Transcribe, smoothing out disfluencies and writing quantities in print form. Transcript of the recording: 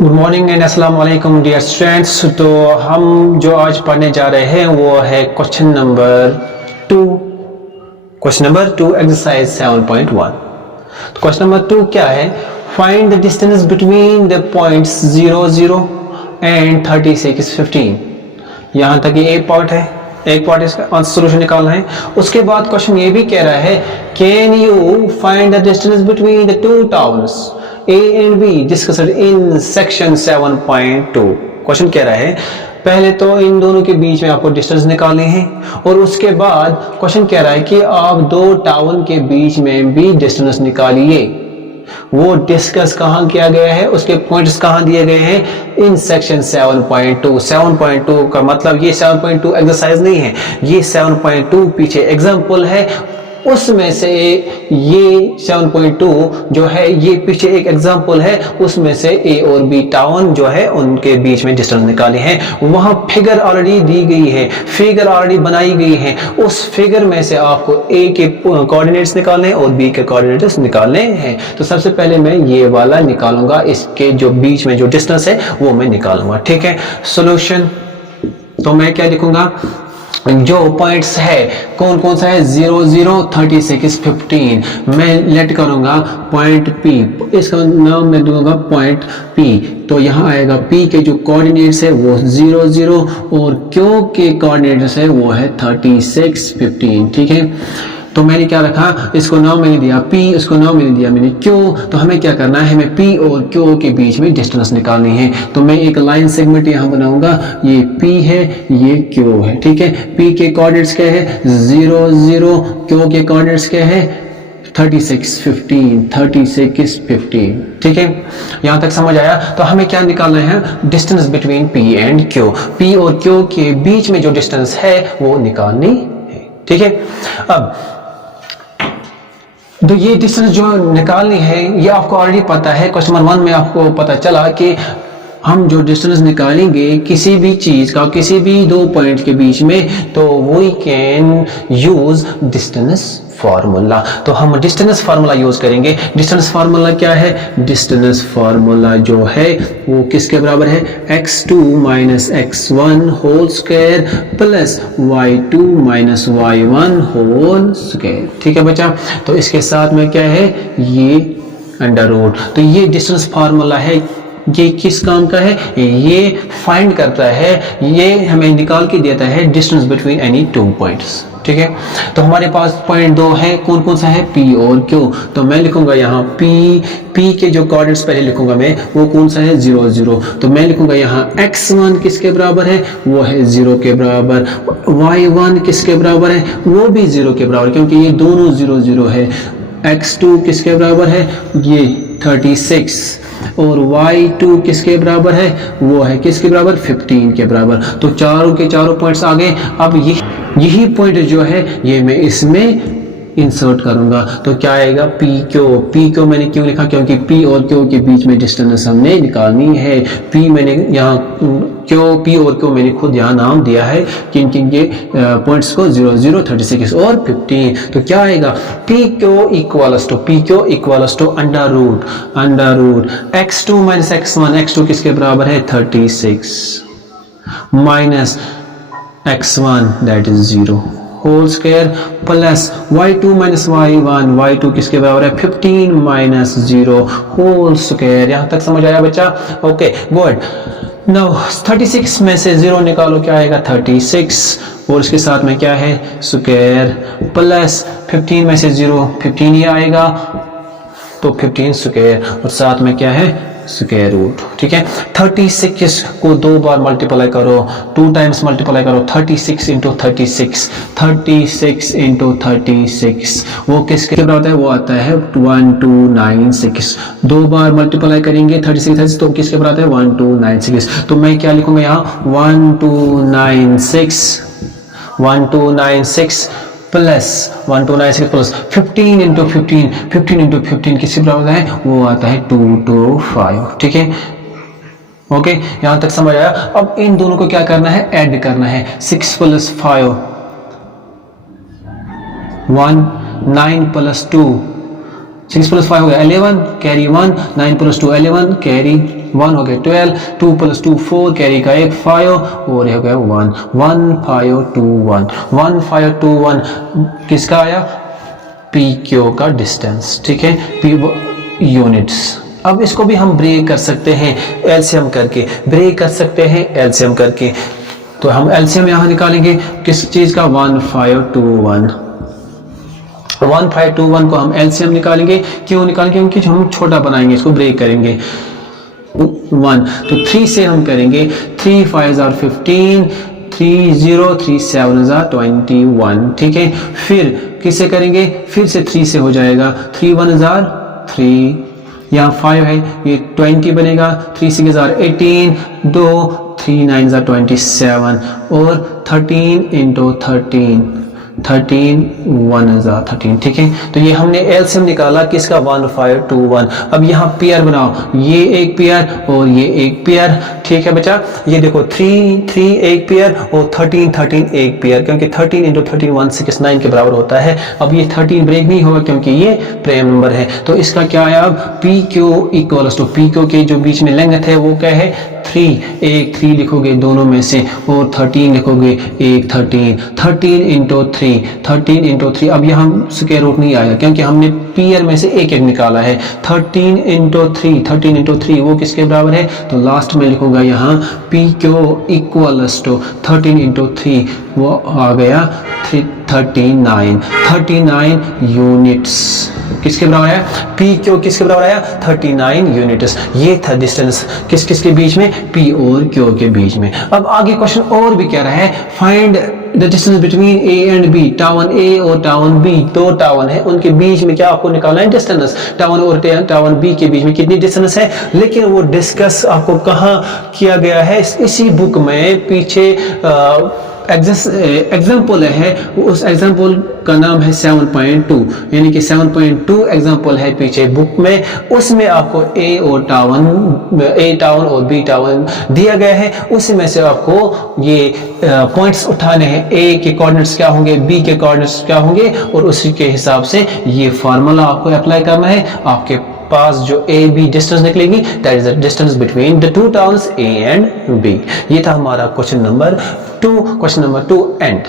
Good morning and अस्सलाम वालेकुम dear students. तो हम जो आज पढ़ने जा रहे हैं वो है क्वेश्चन नंबर 2 एक्सरसाइज 7.1। तो क्वेश्चन नंबर 2 क्या है? Find the distance between the points 0 0 and 36 15। यहाँ तक ये एक पार्ट है, एक पार्ट इसका सोल्यूशन निकालना है। उसके बाद क्वेश्चन ये भी कह रहा है can you find the distance between the two towns A and B discussed in section 7.2। Question कह रहा है पहले तो इन दोनों के बीच में आपको डिस्टेंस निकालने हैं और उसके बाद क्वेश्चन कह रहा है कि आप दो टाउन के बीच में भी डिस्टेंस निकालिए। वो डिस्कस कहाँ किया गया है, उसके पॉइंट्स कहाँ दिए गए हैं? In section 7.2। 7.2 का मतलब ये 7.2 एक्सरसाइज नहीं है, ये 7.2 पीछे एग्जाम्पल है, उसमें से ये 7.2 जो है ये पीछे एक एग्जांपल है, उसमें से ए और बी टाउन जो है उनके बीच में डिस्टेंस निकाले हैं। वहां फिगर ऑलरेडी दी गई है, फिगर ऑलरेडी बनाई गई है, उस फिगर में से आपको ए के कोऑर्डिनेट्स निकालने और बी के कोऑर्डिनेट्स निकालने हैं। तो सबसे पहले मैं ये वाला निकालूंगा, इसके जो बीच में जो डिस्टेंस है वो मैं निकालूंगा। ठीक है, सॉल्यूशन तो मैं क्या लिखूंगा? जो पॉइंट्स है कौन कौन सा है? 0 0 36 15। मैं लेट करूंगा पॉइंट P, इसका नाम मैं दूंगा पॉइंट P। तो यहाँ आएगा P के जो कोऑर्डिनेट्स है वो 0 0 और Q के कोऑर्डिनेट्स है वो है 36 15। ठीक है, तो मैंने क्या रखा? इसको नाम मैंने दिया P, उसको नाम मैंने दिया मैंने Q। तो हमें क्या करना है? हमें P और Q के बीच में डिस्टेंस निकालनी है। तो मैं एक लाइन सेगमेंट यहाँ बनाऊंगा, ये P है, ये Q है। ठीक है, P के कोऑर्डिनेट्स क्या है? 0 0, Q के कोऑर्डिनेट्स क्या है? 36 15। ठीक है, यहां तक समझ आया? तो हमें क्या निकालना है? Distance between P and Q। P और Q के बीच में जो डिस्टेंस है वो निकालनी है। ठीक है, अब तो ये डिस्टेंस जो निकालनी है ये आपको ऑलरेडी पता है। क्वेश्चन नंबर 1 में आपको पता चला कि हम जो डिस्टेंस निकालेंगे किसी भी चीज का, किसी भी दो पॉइंट के बीच में, तो we can use distance formula. तो हम डिस्टेंस फार्मूला यूज करेंगे। डिस्टेंस फार्मूला क्या है? डिस्टेंस फार्मूला जो है वो किसके बराबर है? x2 minus x1 whole square plus y2 minus y1 whole square. ठीक है बच्चा, तो इसके साथ में क्या है? ये अंडर रूट। तो ये डिस्टेंस फार्मूला है। ये किस काम का है? ये फाइंड करता है, ये हमें निकाल के देता है distance between any two points. ठीक है, तो हमारे पास पॉइंट 2 है, कौन कौन सा है? P और Q। तो मैं लिखूंगा यहाँ P के जो कोऑर्डिनेट्स पहले लिखूंगा मैं, वो कौन सा है? 0 0। तो मैं लिखूंगा यहाँ x1 किसके बराबर है? वो है 0 के बराबर। y1 किसके बराबर है? वो भी 0 के बराबर, क्योंकि ये दोनों 0 0 है। x2 किसके बराबर है? ये 36। और y2 किसके बराबर है? वो है किसके बराबर? 15 के बराबर। तो चारों के चारों पॉइंट्स आ गए। अब यही पॉइंट जो है ये मैं इसमें इंसर्ट करूंगा। तो क्या आएगा? P क्यों मैंने क्यों लिखा? क्योंकि P और Q के बीच में डिस्टेंस हमने निकालनी है। P मैंने यहाँ P और Q मैंने खुद यहाँ नाम दिया है किन किन के पॉइंट्स को, 0 0 36 और 15। तो क्या आएगा? PQ equals to under root x2 minus x1। x2 किसके बराबर है? 36 minus x1 that is 0 whole square plus y2 minus y1। y2 किसके बराबर है? 15 माइनस 0 होल स्क्वायर। यहां तक समझ आया बच्चा? Okay good. नाउ 36 में से 0 निकालो, क्या आएगा? 36 और इसके साथ में क्या है? स्क्वायर प्लस 15 में से 0 15 ही आएगा, तो 15 स्क्वायर और साथ में क्या है? Square root. ठीक है, 36 को 2 बार मल्टीप्लाई करो, 2 टाइम्स मल्टीप्लाई करो, 36 इंटू 36 इंटू 36 वो किसके बराबर है? वो आता है 1296। 2 बार मल्टीप्लाई करेंगे 36 तो किसके बराबर है? 1296। तो मैं क्या लिखूंगा यहाँ? 1296 प्लस 1296 प्लस 15 इंटू 15 किसके बराबर है? वो आता है 225। ठीक है, ओके, यहां तक समझ आया? अब इन दोनों को क्या करना है? ऐड करना है। 6 प्लस 5 1, 9 प्लस 2 6 प्लस 5 हो गया 11, कैरी 1, 9 प्लस 2 11, कैरी 1 हो गया 12, 2 + 2 4, कैरी का 1 5 और ये हो गया 1 1 5 2 1 1 5 2 1 किसका आया? पी क्यू का डिस्टेंस, ठीक है, पी यूनिट्स। अब इसको भी हम ब्रेक कर सकते हैं एलसीएम करके, ब्रेक कर सकते हैं एलसीएम करके। तो हम एलसीएम यहाँ निकालेंगे किस चीज़ का? 1521 1521 को हम एलसीएम निकालेंगे। क्यों निकालेंगे? क्योंकि हम छोटा बनाएंगे, इसको ब्रेक करेंगे 1। तो 3 से हम करेंगे 3 5 are 15, 3 0 3 7 are 21, ठीक है। फिर किससे करेंगे? फिर से 3 से हो जाएगा, 3 1 are 3, यहाँ 5 है, ये 20 बनेगा, 3 6 are 18, 2 3 9 are 27 और 13 into 13 13 1 are 13, ठीक है। तो ये हमने एलसीएम निकाला किसका? 1521। अब यहाँ पेयर बनाओ, ये एक पेयर और ये एक पेयर, ठीक है बच्चा। ये देखो 3 3 एक पेयर और 13 13 एक पेयर, क्योंकि 13 into 13 169 के बराबर होता है। अब ये 13 ब्रेक नहीं होगा क्योंकि ये प्राइम नंबर है। तो इसका क्या है? अब P Q equals to P Q के जो बीच में लेंथ है वो क्या है? 3, एक 3 लिखोगे दोनों में से और 13 लिखोगे, एक 13 13 into 3 13 into 3। अब यहाँ स्क्वायर रूट नहीं आएगा क्योंकि हमने पेयर में से एक एक निकाला है। 13 into 3 वो किसके बराबर है? तो लास्ट में लिखूंगा यहाँ P Q equals to 13 into 3 वो आ गया 39 यूनिट्स। किसके बराबर है? पी क्यू किसके बराबर आया? 39 यूनिट्स। ये था डिस्टेंस किस किस के बीच में? पी और क्यू के बीच में। अब आगे क्वेश्चन और भी कह रहा है, find the distance between A and B. Town A और टाउन बी, दो टाउन है, उनके बीच में क्या आपको निकालना है? डिस्टेंस। टाउन और टाउन बी के बीच में कितनी डिस्टेंस है? लेकिन वो डिस्कस आपको कहाँ किया गया है? इसी बुक में पीछे एग्जाम्पल है, उस एग्जाम्पल का नाम है 7.2, यानी कि 7.2 एग्जाम्पल है पीछे बुक में। उसमें आपको ए टाउन और बी टाउन दिया गया है, उसी में से आपको ये पॉइंट्स उठाने हैं। ए के कोऑर्डिनेट्स क्या होंगे, बी के कोऑर्डिनेट्स क्या होंगे, और उसी के हिसाब से ये फार्मूला आपको अप्लाई करना है। आपके पास जो ए बी डिस्टेंस निकलेगी, that is the distance between the two towns A and B. ये था हमारा क्वेश्चन नंबर 2 एंड